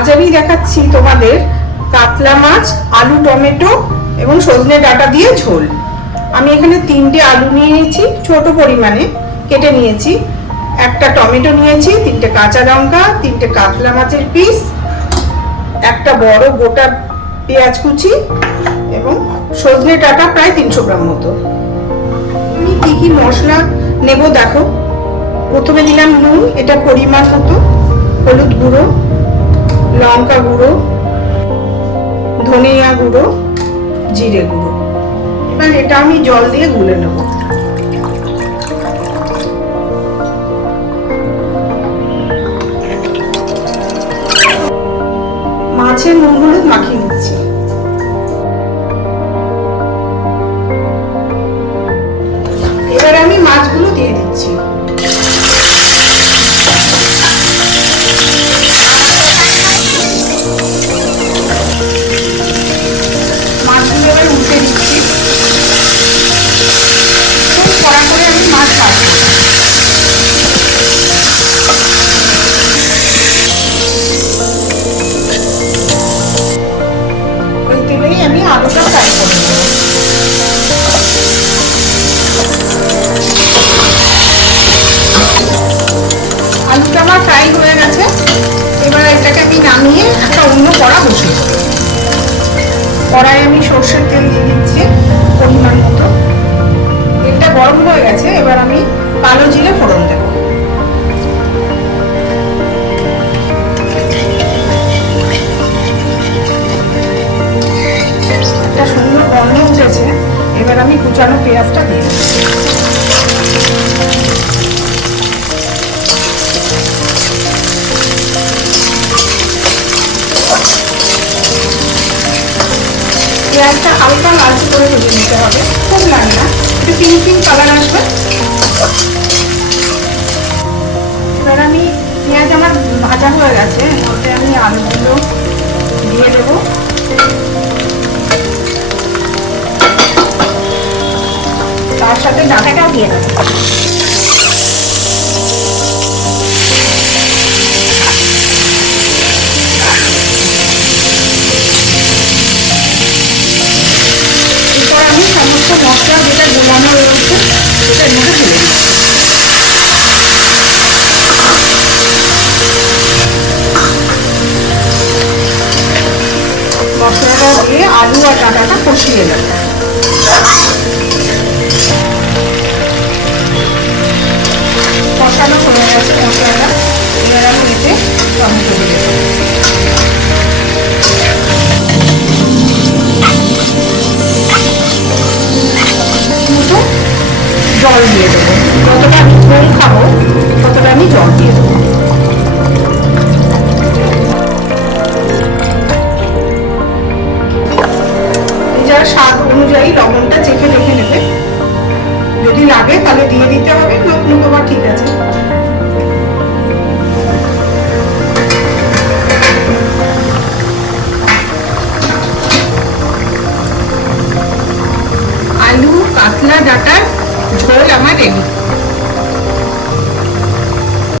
আজ আমি দেখাচ্ছি তোমাদের কাতলা মাছ, আলু, টমেটো এবং সজনে ডাঁটা দিয়ে ঝোল। আমি এখানে 3টে আলু নিয়ে নিয়েছি, ছোট পরিমাণে কেটে নিয়েছি। একটা টমেটো নিয়েছি, 3টে কাঁচা লঙ্কা, 3টে কাতলা মাছের পিস, একটা বড় গোটা পেঁয়াজ কুচি এবং সজনে ডাঁটা প্রায় 300 গ্রাম মতো। আমি কি কি মশলা নেব দেখো। প্রথমে দিলাম নুন, এটা পরিমাণ মতো, হলুদ গুঁড়ো, লঙ্কা গুঁড়ো, ধনিয়া গুঁড়ো, জিরে গুঁড়ো। এবার এটা আমি জল দিয়ে গুলে নেব। মাছের নুন হলুদ মাখিয়ে দিচ্ছি। এবার আমি মাছগুলো দিয়ে দিচ্ছি। মাছগুলো এবার উল্টে দিচ্ছি। কড়া করে আমি মাছ ভাজবো। ওই তেলেই আমি আলুটা ফ্রাই করে নেব। আলুটা আমার ফ্রাই হয়ে গেছে। এবার এটাকে আমি নামিয়ে একটা অন্য কড়া বসিয়ে দেবো। কড়াই আমি সর্ষের তেল দিয়ে দিচ্ছি পরিমাণ মতো। তেলটা গরম হয়ে গেছে, এবার আমি কালো জিরে ফোড়ন দেব। একটা সুন্দর গন্ধ উঠেছে, এবার আমি কুচানো পেঁয়াজটা দিয়ে দেব। পেঁয়াজটা হালকা লালচে করে ভেজে নিতে হবে, খুব লাল না, একটু পিঙ্ক পিঙ্ক কালার আসবে। এবার আমি পেঁয়াজ আমার ভাজা হয়ে গেছে, ওতে আমি আলুগুলো দিয়ে দেবো। তার সাথে ডাঁটাটাও দিয়ে দেবো। আমি সমস্ত মশলা যেটা গোলানো রয়েছে সেটার মধ্যে ঢেলে দেব। মশলাটা দিয়ে আলু আর ডাঁটাটা কষিয়ে নেব। কষানো হয়ে গেছে মশলাটা, এবার আমি এতে টমেটো দিয়ে দেবো। জল দিয়ে দেবো, যতটা আমি ঝোল খাবো ততটা আমি জল দিয়ে দেবো। যার স্বাদ অনুযায়ী লবণটা চেখে দেখে নেবে, যদি লাগে তাহলে দিয়ে দিতে হবে, নতুবা ঠিক আছে।